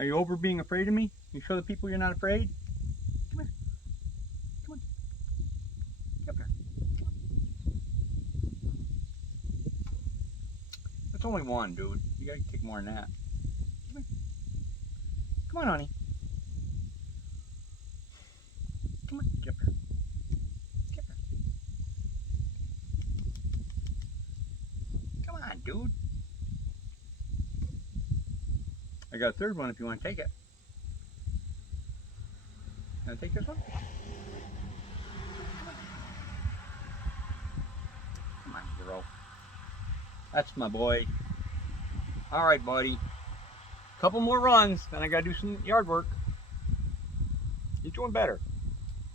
Are you over being afraid of me? You show the people you're not afraid? Come here. Come on. Get up here. Come on. That's only one, dude. You gotta take more than that. Come here. Come on, honey. Come on. Get up here. Get up here. Come on, dude. I got a third one if you want to take it. Want to take this one? Come on, girl. That's my boy. All right, buddy. Couple more runs, then I got to do some yard work. You're doing better.